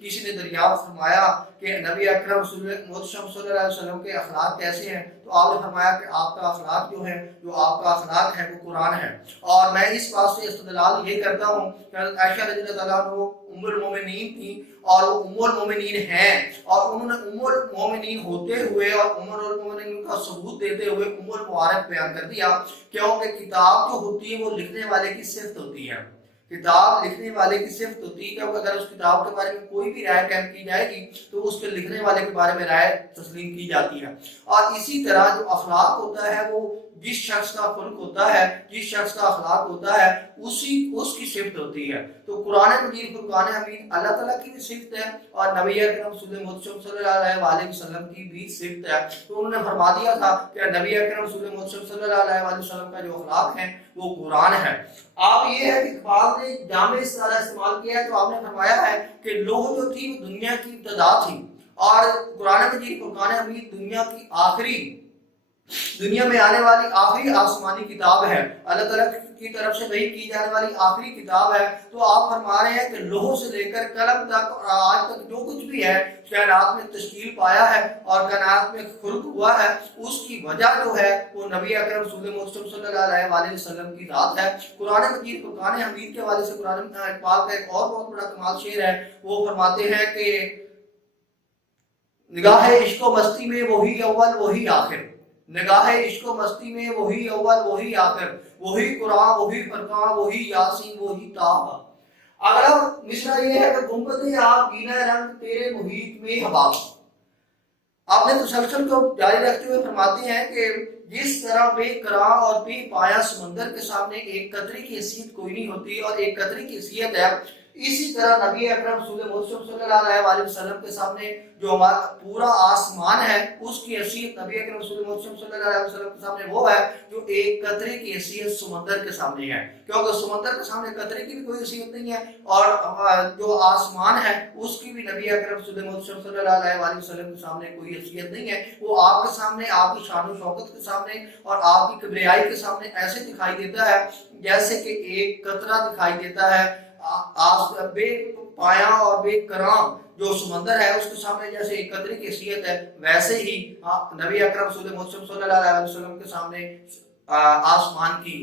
کسی نے دریافت فرمایا کہ نبی اکرم صلی اللہ علیہ وسلم کے اخلاق کیسے ہیں، تو آپ نے فرمایا کہ آپ کا اخلاق جو آپ کا اخلاق ہے وہ قرآن ہے۔ اور میں اس بات سے استدلال یہ کرتا ہوں کہ حضرت عائشہ رضی اللہ تعالیٰ عنہ ام المومنین تھی اور وہ ام المومنین ہیں، اور انہوں نے ام المومنین ہوتے ہوئے اور ام المومنین کا ثبوت دیتے ہوئے ام المبارک بیان کر دیا، کیونکہ کتاب جو ہوتی ہے وہ لکھنے والے کی صفت ہوتی ہے، کتاب لکھنے والے کی صفت ہوتی ہے، کیونکہ اگر اس کتاب کے بارے میں کوئی بھی رائے قائم کی جائے گی تو اس کے لکھنے والے کے بارے میں رائے تسلیم کی جاتی ہے۔ اور اسی طرح جو اخلاق ہوتا ہے وہ جس شخص کا خلق ہوتا ہے، جس شخص کا اخلاق ہوتا ہے اس کی صفت ہوتی ہے۔ تو قرآن مجید فرقان حمید اللہ تعالیٰ کی بھی صفت ہے اور نبی اکرم صلی اللہ علیہ وسلم کی بھی صفت ہے۔ تو انہوں نے فرما دیا تھا کہ نبی اکرم صلی اللہ علیہ وسلم کا جو اخلاق ہے وہ قرآن ہے۔ آپ یہ ہے کہ اقبال نے جامع استعارہ استعمال کیا ہے، تو آپ نے فرمایا ہے کہ لوح جو تھی وہ دنیا کی ابتدا تھی، اور قرآن مجید فرقان حمید دنیا میں آنے والی آخری آسمانی کتاب ہے، اللہ تعالیٰ کی طرف سے وحی کی جانے والی آخری کتاب ہے۔ تو آپ فرما رہے ہیں کہ لوح سے لے کر قلم تک اور آج تک جو کچھ بھی ہے کائنات میں تشکیل پایا ہے اور کائنات میں خلق ہوا ہے، اس کی وجہ جو ہے وہ نبی اکرم صلی اللہ علیہ وسلم کی ذات ہے۔ قرآن مجید فرقان حمید کے حوالے سے قرآن اقبال کا ایک اور بہت بڑا کمال شعر ہے، وہ فرماتے ہیں کہ نگاہ عشق و مستی میں وہی اول وہی آخر، نگاہ عشق و مستی میں وہی اول وہی آخر، وہی قرآن وہی فرقان وہی یاسین وہی طٰہٰ۔ اگلا مصرع یہ ہے کہ گنبد آپ گیلا رنگ تیرے محیط میں حباب۔ آپ نے تسلسل کو جاری رکھتے ہوئے فرماتے ہیں کہ جس طرح بے قراں اور بے پایا سمندر کے سامنے ایک قطرے کی حیثیت کوئی نہیں ہوتی اور ایک قطرے کی حیثیت ہے، اسی طرح نبی اکرم صلی اللہ علیہ وسلم کے سامنے جو ہمارا پورا آسمان ہے اس کی حیثیت نبی اکرم صلی اللہ علیہ وسلم کے سامنے وہ ہے جو ایک قطرے کی حیثیت سمندر کے سامنے ہے، کیونکہ سمندر کے سامنے قطرے کی بھی کوئی حیثیت نہیں ہے، اور جو آسمان ہے اس کی بھی نبی اکرم صلی اللہ علیہ وسلم کے سامنے کوئی حیثیت نہیں ہے۔ وہ آپ کے سامنے، آپ کی شان و شوکت کے سامنے اور آپ کی کبریائی کے سامنے ایسے دکھائی دیتا ہے جیسے کہ ایک قطرہ دکھائی دیتا ہے، بے پایا اور بے کرام جو سمندر ہے اس کے سامنے جیسے ایک قطرے کی حیثیت ہے، ویسے ہی نبی اکرم صلی اللہ علیہ وسلم کے سامنے آسمان کی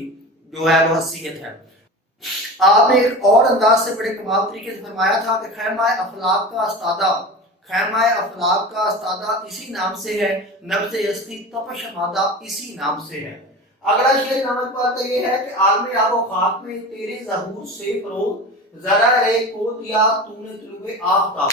جو ہے وہ حیثیت ہے۔ آپ نے ایک اور انداز سے بڑے کمال طریقے سے فرمایا تھا کہ خیمہ افلاک کا استادہ، خیمہ افلاک کا استادہ اسی نام سے ہے، نبض ہستی تپش مادہ اسی نام سے ہے۔ اگلا شعر نمبر پر کا یہ ہے کہ عالم آب و خاک میں تیرے ظہور سے فروغ ذرا رے کو دیا تو نے طلوع آفتاب۔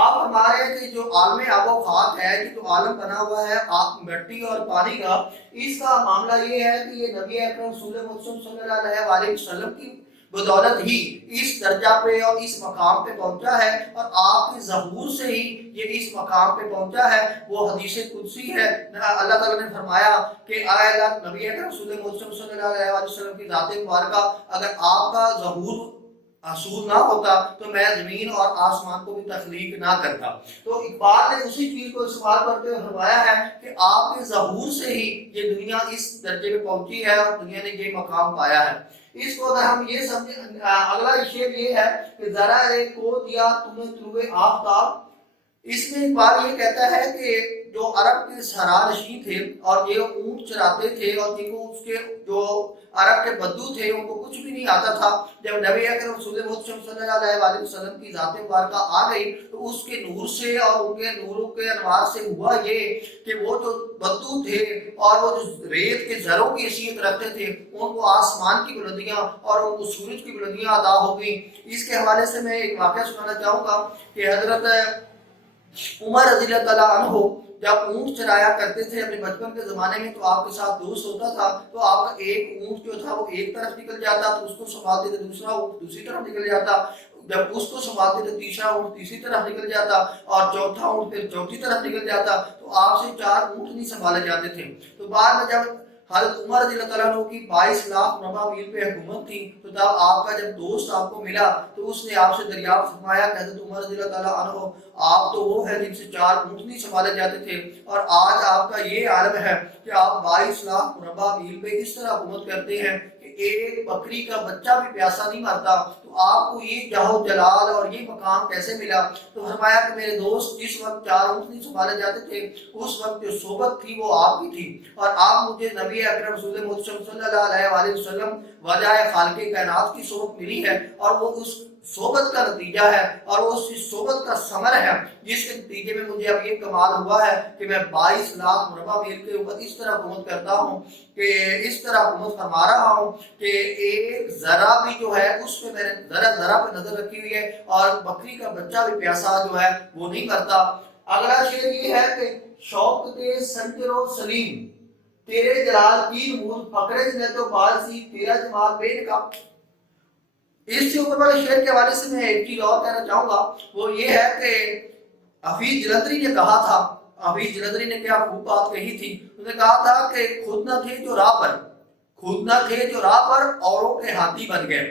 آپ ہمارے کہ جو عالم آب و خاک ہے، جو عالم بنا ہوا ہے مٹی اور پانی کا، اس کا معاملہ یہ ہے کہ یہ نبی اکرم صلی اللہ علیہ وسلم کی بدولت ہی اس درجہ پہ اور اس مقام پہ پہنچا ہے، اور آپ کے ظہور سے ہی یہ اس مقام پہ پہنچا ہے۔ وہ حدیث قدسی ہے، اللہ تعالیٰ نے فرمایا کہ اے اللہ نبی اکرم صلی اللہ علیہ وسلم کی ذات مبارکہ، اگر آپ کا ظہور حصول نہ ہوتا تو میں زمین اور آسمان کو بھی تخلیق نہ کرتا۔ تو اقبال نے اسی چیز کو استعمال کرتے ہوئے فرمایا ہے کہ آپ کے ظہور سے ہی یہ دنیا اس درجے پہ پہنچی ہے اور دنیا نے یہ مقام پایا ہے۔ اس کو اگر ہم یہ سمجھیں، اگلا شعر یہ ہے کہ ذرا ایک کو دیا تم نے طلوع آفتاب۔ اس میں اقبال یہ کہتا ہے کہ جو عرب کے صحرا نشین تھے اور یہ اونٹ چراتے تھے اور جن کو اس کے جو عرب کے بدو تھے ان کو کچھ بھی نہیں آتا تھا، جب نبی اکرم صلی اللہ علیہ وسلم کی ذات مبارکہ آ گئی تو اس کے نور سے اور ان کے نوروں کے انوار سے ہوا یہ کہ وہ جو بدو تھے اور وہ جو ریت کے ذروں کی حیثیت رکھتے تھے ان کو آسمان کی بلندیاں اور ان کو سورج کی بلندیاں عطا ہو گئیں۔ اس کے حوالے سے میں ایک واقعہ سنانا چاہوں گا کہ حضرت عمر رضی اللہ تعالیٰ عنہ جب اونٹ چرایا کرتے تھے اپنے بچپن کے زمانے میں، تو آپ کے ساتھ دوست ہوتا تھا، تو آپ کا ایک اونٹ جو تھا وہ ایک طرف نکل جاتا تو اس کو سنبھالتے تھے، دوسرا اونٹ دوسری طرف نکل جاتا، جب اس کو سنبھالتے تھے تیسرا اونٹ تیسری طرف نکل جاتا اور چوتھا اونٹ پھر چوتھی طرف نکل جاتا، تو آپ سے 4 اونٹ نہیں سنبھالے جاتے تھے۔ تو بعد میں جب حضرت عمر رضی اللہ تعالیٰ عنہ کی 22 لاکھ مربع میل پہ حکومت تھی، تو تب آپ کا جب دوست آپ کو ملا تو اس نے آپ سے دریافت فرمایا کہ حضرت عمر رضی اللہ تعالیٰ عنہ آپ تو وہ ہے جن سے 4 اونٹ نہیں سنبھالے جاتے تھے، اور آج آپ کا یہ عالم ہے کہ آپ 22 لاکھ مربع میل پہ اس طرح حکومت کرتے ہیں کہ ایک بکری کا بچہ بھی پیاسا نہیں مرتا، تو آپ کو یہ جاہو جلال اور یہ مقام کیسے ملا؟ تو فرمایا کہ میرے دوست جس وقت 4 اونٹنی سنبھالے جاتے تھے اس وقت جو صحبت تھی وہ آپ کی تھی، اور آپ مجھے نبی اکرم رسول محترم صلی اللہ علیہ وسلم وجہ خالق کائنات کی صحبت ملی ہے، اور وہ اس صحبت کا نتیجہ ہے اور وہ اس صحبت کا ثمر ہے، جس کے نتیجے میں مجھے اب یہ کمال ہوا ہے کہ میں 22 لاکھ مربع میل کے اوپر اس طرح حکومت کرتا ہوں، کہ اس طرح حکومت فرما رہا ہوں کہ ایک ذرا بھی جو ہے اس پہ میں نے ذرا پہ نظر رکھی ہوئی ہے، اور بکری کا بچہ بھی پیاسا جو ہے وہ نہیں کرتا۔ اگلا شعر یہ ہے کہ شوق دے سنجر و سلیم تیرے جلال کی نور فقر جنت و بازی تیرا جمال بے نقاب۔ اس سے اوپر والے شعر کے حوالے سے میں ایک چیز اور کہنا چاہوں گا، وہ یہ ہے کہ حفیظ جلندری نے کہا تھا، حفیظ جلندری نے کیا خوب بات کہی تھی، انہوں نے کہا تھا کہ خود نہ تھے جو راہ پر، خود نہ تھے جو راہ پر اوروں کے ہاتھی بن گئے،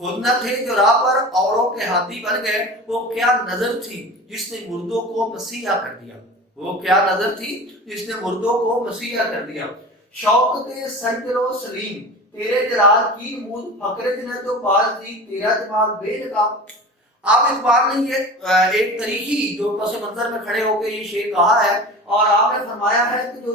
خود نہ تھے جو راہ پر اوروں کے ہاتھی بن گئے، وہ کیا نظر تھی جس نے مردوں کو مسیحا کر دیا، وہ کیا نظر تھی جس نے مردوں کو مسیحا کر دیا۔ شوق دے سنجر و سلیم تیرے جلال کی نمود فقر جنت و باز دی تیرا جمال بے نقاب۔ آپ اقبال نے یہ ایک تاریخی جو پس منظر میں کھڑے ہو کے یہ شعر کہا ہے، اور آپ نے فرمایا ہے کہ جو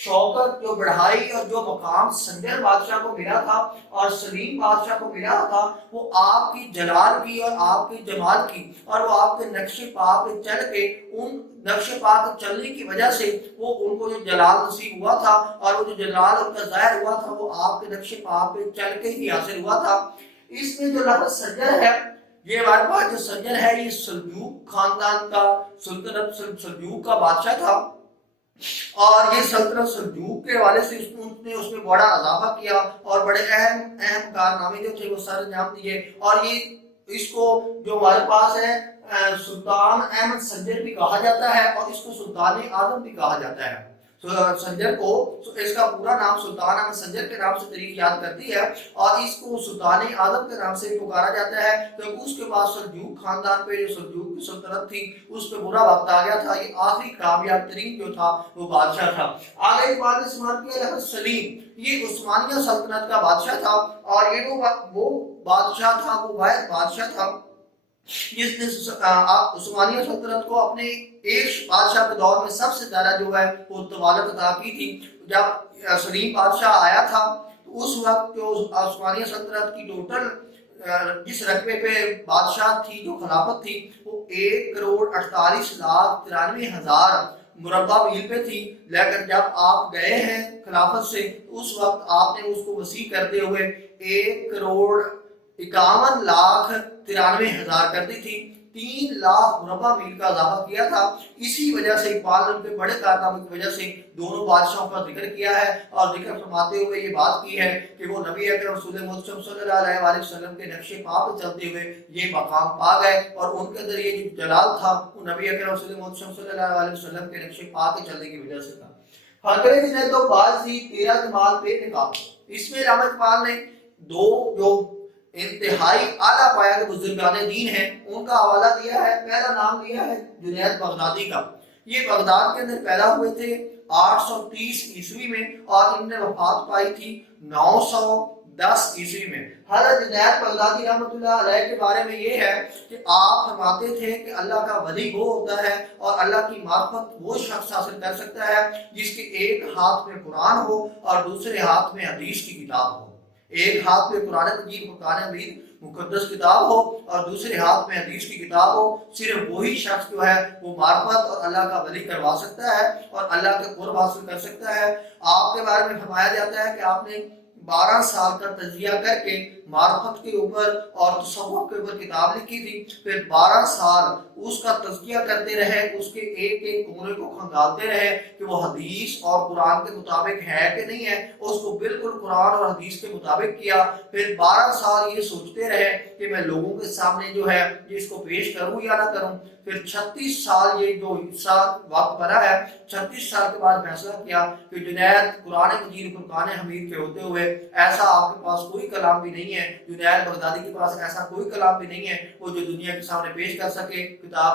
شوکت، جو بڑھائی اور جو مقام سنجر بادشاہ کو ملا تھا اور سلیم بادشاہ کو ملا تھا، وہ آپ کی جلال کی اور آپ کی جمال کی، اور وہ آپ کے نقش پا پہ چل کے ان نقش پا کے چلنے کی وجہ سے وہ ان کو جو جلال نصیب ہوا تھا، اور وہ جو جلال ان کا ظاہر ہوا تھا وہ آپ کے نقش پا پہ چل کے ہی حاصل ہوا تھا۔ اس میں جو لفظ سنجر ہے، یہ ہمارے پاس جو سنجر ہے یہ سلجوق خاندان کا، سلطنت سلجوق کا بادشاہ تھا، اور یہ سلطنت سلجوق کے حوالے سے اس میں بڑا اضافہ کیا اور بڑے اہم کارنامے جو تھے وہ سر انجام دیے، اور یہ اس کو جو ہمارے پاس ہے سلطان احمد سنجر بھی کہا جاتا ہے، اور اس کو سلطان اعظم بھی کہا جاتا ہے۔ سنجر کو اس کا پورا نام سلطان احمد سنجر کے نام سے تاریخ یاد کرتی ہے، اور اس کو سلطان اعظم کے نام سے پکارا جاتا ہے کیونکہ اس کے بعد سلجوق خاندان پہ جو سلجوق کی سلطنت تھی اس پہ برا وقت آ گیا تھا، یہ آخری کامیاب ترین جو تھا وہ بادشاہ تھا۔ آگے ایک بات استعمال کیا لفظ سلیم، یہ عثمانیہ سلطنت کا بادشاہ تھا، اور یہ وہ بادشاہ تھا، وہ واحد بادشاہ تھا جس نے عثمانیہ سلطنت کو اپنے ایک بادشاہ کے دور میں سب سے زیادہ جو ہے وہ طوالت عطا کی تھی۔ جب سلیم بادشاہ آیا تھا تو اس وقت جو عثمانیہ سلطنت کی ٹوٹل جس رقبے پہ بادشاہ تھی، جو خلافت تھی، وہ 1,48,93,000 مربع میل پہ تھی، لیکن جب آپ گئے ہیں خلافت سے اس وقت آپ نے اس کو وسیع کرتے ہوئے 1,51,93,000 کر دی تھی، 3 لاکھ مربع میل کا اضافہ کیا تھا۔ اسی وجہ سے اقبال نے ان کے بڑے کارناموں کی وجہ سے دونوں بادشاہوں کا ذکر کیا ہے، اور ذکر فرماتے ہوئے یہ بات کی ہے کہ وہ نبی اکرم رسول محترم صلی اللہ علیہ وسلم کے نقش پا پہ چلتے ہوئے یہ مقام پا گئے، اور ان کے اندر یہ جو جلال تھا وہ نبی اکرم رسول محترم صلی اللہ علیہ وسلم کے نقش پا کے چلنے کی وجہ سے تھا۔ فقر جنت و بازی تیرا جمال بے نقاب، اس میں علامہ اقبال نے دو جو انتہائی اعلیٰ پایا کے بزرگان دین ہیں ان کا حوالہ دیا ہے۔ پہلا نام لیا ہے جنید بغدادی کا، یہ بغداد کے اندر پیدا ہوئے تھے 830 عیسوی میں، اور ان نے وفات پائی تھی 910 عیسوی میں۔ حضرت جنید بغدادی رحمۃ اللہ علیہ کے بارے میں یہ ہے کہ آپ فرماتے تھے کہ اللہ کا ولی وہ ہوتا ہے اور اللہ کی معرفت وہ شخص حاصل کر سکتا ہے جس کے ایک ہاتھ میں قرآن ہو اور دوسرے ہاتھ میں حدیث کی کتاب ہو، ایک ہاتھ میں قرآن مجید قرآن حمید مقدس کتاب ہو اور دوسرے ہاتھ میں حدیث کی کتاب ہو۔ صرف وہی شخص جو ہے وہ معرفت اور اللہ کا ولی کروا سکتا ہے اور اللہ کے قرب حاصل کر سکتا ہے۔ آپ کے بارے میں فرمایا جاتا ہے کہ آپ نے 12 سال کا تجزیہ کر کے معرفت کے اوپر اور تصوف کے اوپر کتاب لکھی تھی، پھر 12 سال اس کا تزکیہ کرتے رہے، اس کے ایک ایک کونے کو کھنگالتے رہے کہ وہ حدیث اور قرآن کے مطابق ہے کہ نہیں ہے، اس کو بالکل قرآن اور حدیث کے مطابق کیا۔ پھر 12 سال یہ سوچتے رہے کہ میں لوگوں کے سامنے جو ہے اس کو پیش کروں یا نہ کروں۔ پھر 36 سال یہ جو وقت بنا ہے، 36 سال کے بعد فیصلہ کیا کہ جنید قرآن مجید فرقان حمید کے ہوتے ہوئے ایسا آپ کے پاس کوئی کلام بھی نہیں ہے، جنید بغدادی کے پاس ایسا کوئی کلام بھی نہیں ہے وہ جو دنیا کے سامنے پیش کر سکے، کتاب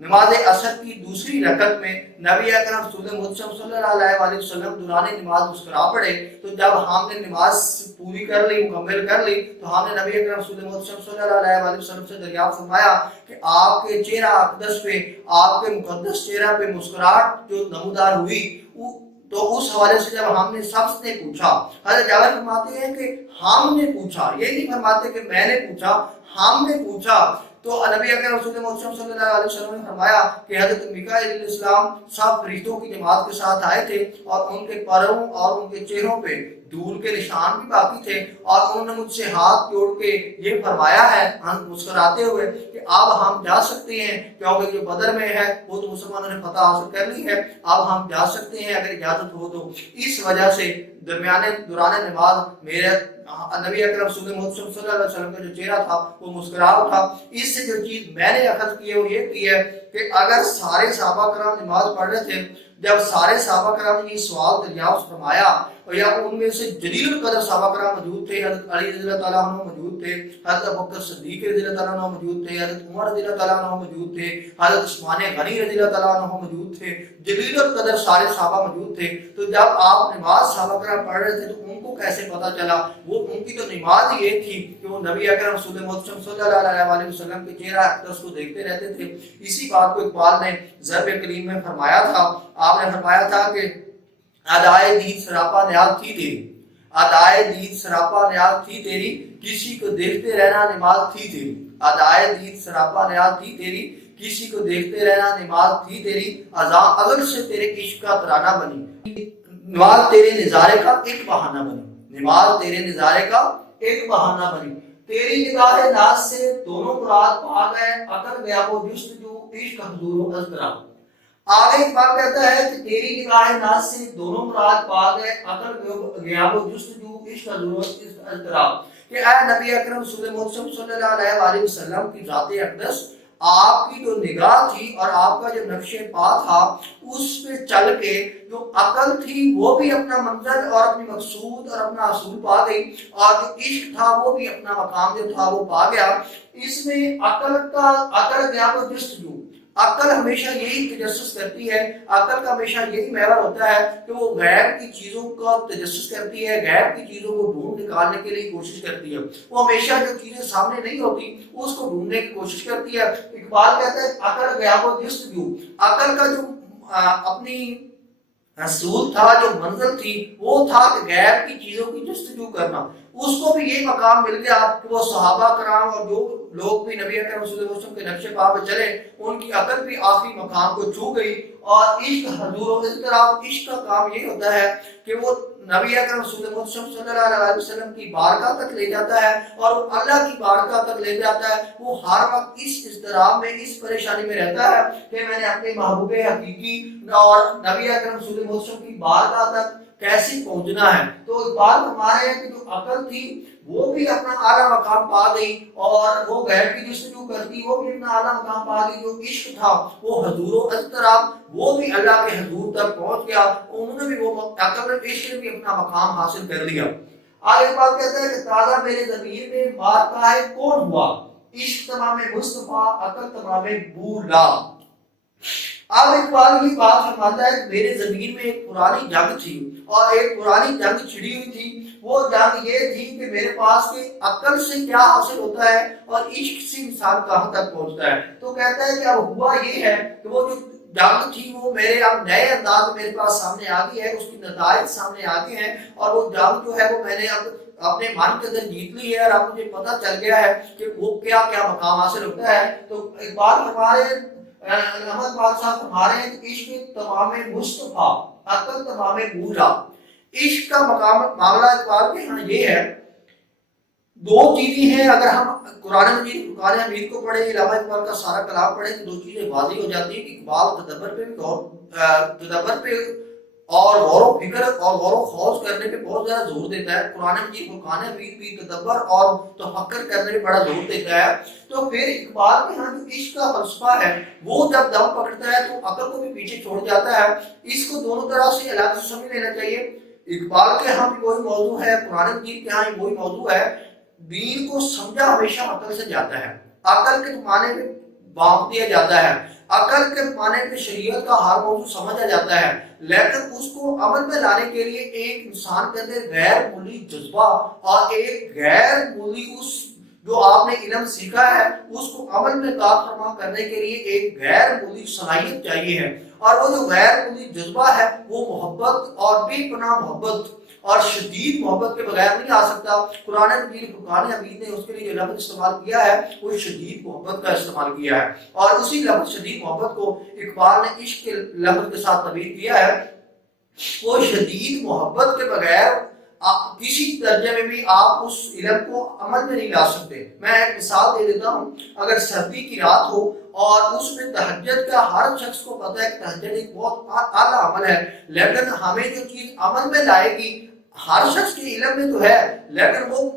نماز اثر کی دوسری رکعت میں نبی اکرم صلی اللہ علیہ وسلم دوران نماز مسکرا پڑے، تو جب ہم نے نماز پوری کر لی، مکمل کر لی، تو ہم نے نبی اکرم صلی اللہ علیہ وسلم سے دریافت فرمایا کہ آپ کے چہرہ اقدس پہ، آپ کے مقدس چہرہ پہ مسکراہٹ جو نمودار ہوئی، تو اس حوالے سے جب ہم نے سب نے پوچھا، حضرت جابر فرماتے ہیں کہ ہم نے پوچھا، یہ نہیں فرماتے کہ میں نے پوچھا، ہم نے پوچھا، تو نبی اکرم صلی اللہ علیہ وسلم نے فرمایا کہ حضرت میکائیل علیہ السلام سب فرشتوں کی جماعت کے ساتھ آئے تھے، اور ان کے پروں اور ان کے چہروں پہ دھول کے نشان بھی باقی تھے، اور انہوں نے مجھ سے ہاتھ جوڑ کے یہ فرمایا ہے مسکراتے ہوئے کہ اب ہم جا سکتے ہیں، کیونکہ جو بدر میں ہے وہ تو مسلمانوں نے فتح حاصل کر لی ہے، اب ہم جا سکتے ہیں اگر اجازت ہو تو۔ اس وجہ سے دوران نماز میرے نبی اکرم صلی اللہ علیہ وسلم کا جو چہرہ تھا وہ مسکرا اٹھا۔ اس سے جو چیز میں نے اخذ کی ہے وہ یہ کی ہے کہ اگر سارے صحابہ کرام نماز پڑھ رہے تھے، جب سارے صحابہ کرام نے یہ سوال دریافت فرمایا، یا ان میں سے جلیل القدر صحابہ کرام موجود تھے، حضرت علی رضی اللہ تعالیٰ عنہ موجود تھے، حضرت ابوبکر صدیق رضی اللہ تعالیٰ عنہ موجود تھے، حضرت عمر رضی اللہ تعالیٰ عنہ موجود تھے، حضرت عثمان غنی رضی اللہ تعالیٰ عنہ موجود تھے، جلیل القدر سارے صحابہ موجود تھے، تو جب آپ نماز صحابہ کرام پڑھ رہے تھے تو ان کو کیسے پتا چلا؟ وہ ان کی تو نماز یہ تھی کہ وہ نبی اکرم صلی اللہ علیہ وسلم کے چہرہ اقدس کو دیکھتے رہتے تھے۔ اسی بات کو اقبال نے ضرب کریم میں فرمایا تھا، آپ نے فرمایا تھا کہ ادائے دید سراپا نیاز تھی تیری، ادائے دید سراپا نیاز تھی تیری، کسی کو دیکھتے رہنا نماز تھی تیری، ادائے دید سراپا نیاز تھی تیری، کسی کو دیکھتے رہنا نماز تھی تیری، اذان ازل سے تیرے عشق کا ترانہ بنی، نماز تیرے نظارے کا ایک بہانہ بنی، نماز تیرے نظارے کا ایک بہانہ بنی، تیری نگاہ ناز سے دونوں مراد پا گئے، عقل غیاب و جستجو، عشق حضور و اضطراب۔ آگے اقبال کہتا ہے کہ تیری نگاہ ناز سے دونوں مراد پا گئے، عقل غیاب و جستجو، عشق حضور و اضطراب، کہ اے نبی اکرم صلی اللہ علیہ وسلم کی ذات اقدس، آپ کی جو نگاہ تھی اور آپ کا جو نقش پا تھا، اس پہ چل کے جو عقل تھی وہ بھی اپنا منظر اور اپنی مقصود اور اپنا اصول پا گئی، اور جو عشق تھا وہ بھی اپنا مقام جو تھا وہ پا گیا۔ اس میں عقل غیاب و جستجو، عقل ہمیشہ یہی تجسس کرتی ہے، عقل کا ہمیشہ یہی محور ہوتا ہے کہ وہ غیب کی چیزوں کا تجسس کرتی ہے، غیب کی چیزوں کو ڈھونڈ نکالنے کے لیے کوشش کرتی ہے، وہ ہمیشہ جو چیزیں سامنے نہیں ہوتی اس کو ڈھونڈنے کی کوشش کرتی ہے۔ اقبال کہتا ہے عقل غیاب و جستجو، عقل کا جو اپنی حصول تھا، جو منزل تھی، وہ تھا کہ غیب کی چیزوں کی جستجو کرنا، اس کو بھی یہی مقام مل گیا کہ وہ صحابہ کرام اور جو لوگ بھی نبی اکرم صلی اللہ علیہ وسلم کے نقش پا پہ چلے، ان کی عقل بھی آخری مقام کو چھو گئی، اور عشق حضور و اضطراب، عشق کا کام یہ ہوتا ہے کہ وہ نبی اکرم صلی اللہ علیہ وسلم کی بارگاہ تک لے جاتا ہے، اور وہ اللہ کی بارگاہ تک لے جاتا ہے، وہ ہر وقت اس اضطراب میں، اس پریشانی میں رہتا ہے کہ میں نے اپنے محبوب حقیقی اور نبی اکرم صلی اللہ علیہ وسلم کی بارگاہ تک کیسے پہنچنا ہے۔ تو بات ہمارے ہیں کہ جو عقل تھی وہ بھی اپنا اعلیٰ مقام پا گئی، اور وہ غیب کی جستجو کرتی وہ بھی اپنا اعلیٰ مقام پا گئی، جو عشق تھا وہ حضور و اضطراب وہ بھی اللہ کے حضور تک پہنچ گیا، انہوں نے بھی وہ عقل اور عشق نے بھی اپنا مقام حاصل کر لیا۔ آگے بات کہتا ہے کہ تازہ میرے ضمیر میں مارتا ہے کون ہوا، عشق تمام مصطفیٰ، عقل تمام بولا۔ اب اقبال کی بات فرماتا ہے کہ میرے ضمیر میں ایک پرانی جنگ تھی، اور ایک پرانی جنگ چھڑی ہوئی تھی، وہ جنگ یہ تھی کہ میرے پاس کے عقل سے کیا حاصل ہوتا ہے اور عشق سے انسان کہاں تک پہنچتا ہے۔ تو کہتا ہے کہ اب ہوا یہ ہے کہ وہ جو جنگ تھی وہ میرے اب نئے انداز میرے پاس سامنے آ گئی ہے، اس کی نتائج سامنے آ گئے ہیں، اور وہ جنگ جو ہے وہ میں نے اب اپنے من کے اندر جیت لی ہے، اور اب مجھے پتہ چل گیا ہے کہ وہ کیا کیا مقام حاصل ہوتا ہے۔ تو اقبال ہمارے احمد بادشاہ فرما رہے ہیں کہ عشق تمام مصطفیٰ، عقل تمام بولا۔ عشق کا معاملہ اقبال کے ہاں یہ ہے، دو چیزیں ہیں، اگر ہم قرآن مجید فرقان حمید کو پڑھیں، علامہ اقبال کا سارا کلام پڑھیں، تو دو چیزیں واضح ہو جاتی ہیں کہ اقبال تدبر پہ اور غور و فکر اور غور و خوض کرنے پہ بہت زیادہ زور دیتا ہے۔ قرآن مجید فرقان حمید بھی تدبر اور تفکر کرنے پہ بڑا زور دیتا ہے۔ تو پھر اقبال کے ہاں جو عشق کا فلسفہ ہے وہ جب دم پکڑتا ہے تو عقل کو بھی پیچھے چھوڑ جاتا ہے، اس کو دونوں طرح سے علیحدہ سے سمجھ لینا چاہیے۔ اقبال کے ہاں بھی وہی موضوع ہے، قرآن مجید کے ہاں بھی وہی موضوع ہے، دین کو سمجھا ہمیشہ عقل سے جاتا ہے، عقل کے معنی میں بانٹ دیا جاتا ہے، عقل کے معنی میں شریعت کا ہر موضوع سمجھا جاتا ہے، لیکن اس کو عمل میں لانے کے لیے ایک انسان کے اندر غیر مولوی جذبہ اور ایک غیر مولوی اس جو آپ نے علم سیکھا ہے اس کو عمل میں کار فرما کرنے کے لیے ایک غیر مولوی صلاحیت چاہیے ہے، اور وہ جو غیر مولوی جذبہ ہے وہ محبت اور بے پناہ محبت اور شدید محبت کے بغیر نہیں آ سکتا۔ قرآن مجید فرقان حمید نے اس کے لیے جو لفظ استعمال کیا ہے وہ شدید محبت کا استعمال کیا ہے، اور اسی لفظ شدید محبت کو اقبال نے عشق کے لفظ کے ساتھ تعبیر کیا ہے۔ وہ شدید محبت کے بغیر کسی درجے میں بھی آپ اس علم کو عمل میں نہیں لا سکتے۔ میں ایک مثال دے دیتا ہوں، اگر سردی کی رات ہو اور اس میں تہجد کا ہر شخص کو پتہ ہے کہ تہجد ایک بہت اعلیٰ عمل ہے، لیکن ہمیں جو چیز عمل میں لائے گی ہر شخص کے علم میں تو ہے، لیکن وہ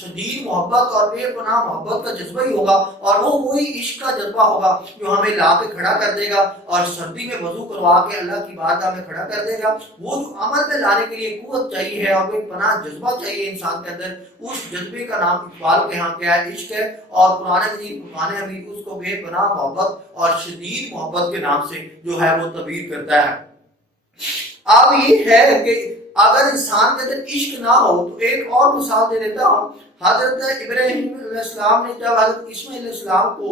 شدید محبت اور بے پناہ محبت کا جذبہ ہی ہوگا، اور وہ وہی عشق کا جذبہ ہوگا جو ہمیں لا کے کھڑا کر دے گا اور سردی میں وضو کروا کے اللہ کی بارگاہ میں کھڑا کر دے گا۔ وہ جو عمل میں لانے کے لیے قوت چاہیے ہے اور بے پناہ جذبہ چاہیے انسان کے اندر، اس جذبے کا نام اقبال کے ہاں کیا ہے؟ عشق ہے، اور قرآن مجید فرقان حمید اس کو بے پناہ محبت اور شدید محبت کے نام سے جو ہے وہ تعبیر کرتا ہے۔ اب یہ ہے کہ اگر انسان کے اندر عشق نہ ہو تو ایک اور مثال دے دیتا ہوں۔ حضرت ابراہیم علیہ السلام نے جب حضرت اسماعیل علیہ السلام کو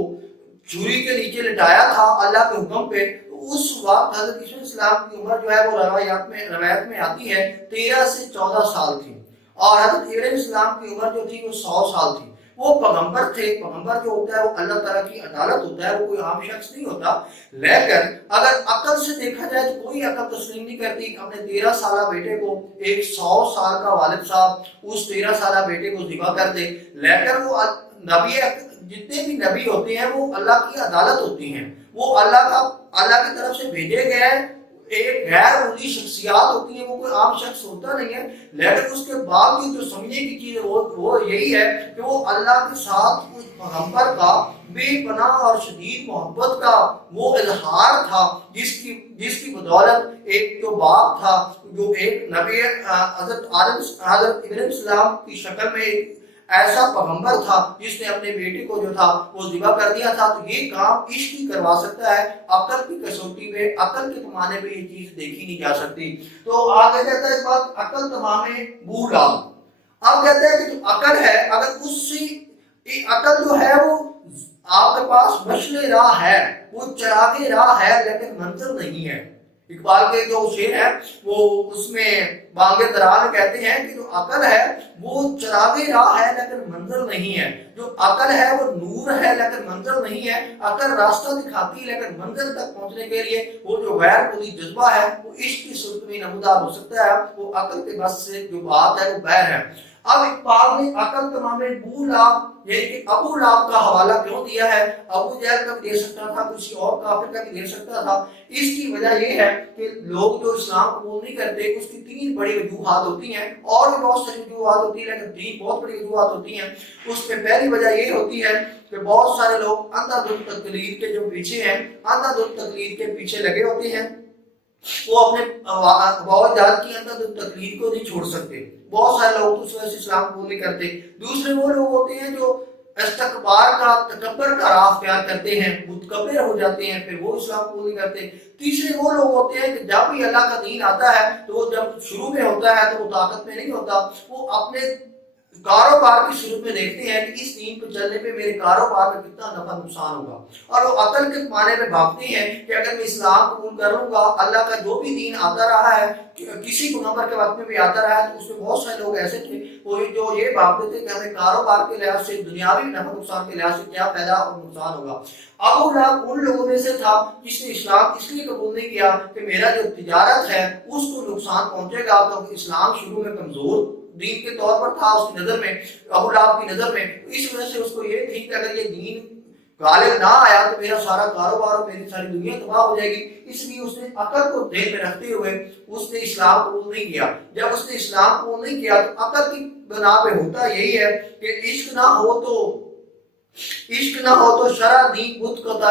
چھری کے نیچے لٹایا تھا اللہ کے حکم پہ، تو اس وقت حضرت اسماعیل علیہ السلام کی عمر جو ہے وہ روایت میں آتی ہے 13 سے 14 سال تھی، اور حضرت ابراہیم علیہ السلام کی عمر جو تھی وہ 100 سال تھی۔ وہ پیغمبر تھے، پیغمبر جو ہوتا ہے وہ اللہ تعالیٰ کی عدالت ہوتا ہے، وہ کوئی عام شخص نہیں ہوتا، لیکن اگر عقل سے دیکھا جائے تو کوئی عقل تسلیم نہیں کرتی کہ اپنے 13 سالہ بیٹے کو ایک 100 سال کا والد صاحب اس 13 سالہ بیٹے کو ذبح کر دے، لیکن وہ نبی جتنے بھی نبی ہوتے ہیں وہ اللہ کی عدالت ہوتی ہیں، وہ اللہ کی طرف سے بھیجے گئے ایک غیر مولوی شخصیات ہوتی ہیں، وہ کوئی عام شخص ہوتا نہیں ہے، لیکن اس کے باوجود جو سمجھنے کی چیز وہ یہی ہے کہ وہ اللہ کے ساتھ اس پیغمبر کا بے پناہ اور شدید محبت کا وہ اظہار تھا، جس کی بدولت ایک جو باپ تھا، جو ایک نبی حضرت ابراہیم السلام کی شکل میں ایک ایسا پیغمبر تھا جس نے اپنے بیٹے کو جو تھا وہ ذبح کر دیا تھا، تو یہ کام عشق ہی کروا سکتا ہے، عقل کی کسوٹی میں عقل کے پیمانے پہ یہ چیز دیکھی نہیں جا سکتی۔ تو آگے کہتا ہے اس بات عقل تمام بو ڈال۔ اب کہتے ہیں کہ جو عقل ہے اگر اس سے عقل جو ہے وہ آپ کے پاس مشعل راہ ہے، وہ چراغ راہ ہے لیکن منزل نہیں ہے۔ اقبال کے جو شعر ہے وہ اس میں بانگ ترانہ کہتے ہیں کہ جو عقل ہے وہ چراغ راہ ہے لیکن منزل نہیں ہے، جو عقل ہے وہ نور ہے لیکن منزل نہیں ہے، عقل راستہ دکھاتی ہے لیکن منزل تک پہنچنے کے لیے وہ جو غیر مولوی جذبہ ہے وہ عشق کی صورت میں نمودار ہو سکتا ہے، وہ عقل کے بس سے جو بات ہے وہ باہر ہے۔ اب اقبال نے عقل تمام بو لاب یعنی کہ ابو لاب کا حوالہ کیوں دیا ہے؟ ابو جہل کا بھی دے سکتا تھا، کسی اور کافر کا بھی دے سکتا تھا۔ اس کی وجہ یہ ہے کہ لوگ جو اسلام قبول نہیں کرتے اس کی 3 بڑی وجوہات ہوتی ہیں، اور بھی بہت ساری وجوہات ہوتی ہیں لیکن 3 بہت بڑی وجوہات ہوتی ہیں۔ اس میں پہلی وجہ یہ ہوتی ہے کہ بہت سارے لوگ اندھا دھند تقلید کے جو پیچھے ہیں، اندھا دھند تقلید کے پیچھے لگے ہوتے ہیں، وہ اپنے باوجود کی اندھا دھند تقلید کو نہیں چھوڑ سکتے۔ بہت سارے لوگ تو اس وجہ سے اسلام قبول نہیں کرتے۔ دوسرے وہ لوگ ہوتے ہیں جو استکبار کا تکبر کا راہ اختیار کرتے ہیں، متکبر ہو جاتے ہیں، پھر وہ اسلام قبول نہیں کرتے۔ تیسرے وہ لوگ ہوتے ہیں کہ جب بھی اللہ کا دین آتا ہے تو وہ جب شروع میں ہوتا ہے تو وہ طاقت میں نہیں ہوتا، وہ اپنے کاروبار کی صورت میں دیکھتے ہیں کہ اس دین پہ چلنے پہ میرے کاروبار میں کتنا نفع نقصان ہوگا، اور وہ عقل کے معنی میں بھاگتے ہیں کہ اگر میں اسلام قبول کر لوں گا، اللہ کا جو بھی دین آتا رہا ہے کسی پیغمبر کے وقت میں بھی آتا رہا ہے، تو اس میں بہت سارے لوگ ایسے تھے وہ جو یہ بھاگتے تھے کہ ہمیں کاروبار کے لحاظ سے دنیاوی نفع نقصان کے لحاظ سے کیا فائدہ اور نقصان ہوگا۔ ابو لہب ان لوگوں میں سے تھا جس نے اسلام اس لیے قبول نہیں کیا کہ میرا جو تجارت ہے اس کو نقصان پہنچے گا، تو اسلام شروع میں کمزور دین کے طور پر تھا اس کی نظر میں، ابو لہب کی نظر میں، اس وجہ سے اس کو یہ تھی کہ اگر یہ دین غالب نہ آیا تو میرا سارا کاروبار اور میری ساری دنیا تباہ ہو جائے گی، اس لیے اس نے عقل کو ذہن میں رکھتے ہوئے اس نے اسلام قبول نہیں کیا۔ جب اس نے اسلام قبول نہیں کیا تو عقل کی بنا پہ ہوتا یہی ہے کہ عشق نہ ہو تو شرع دین بت قطع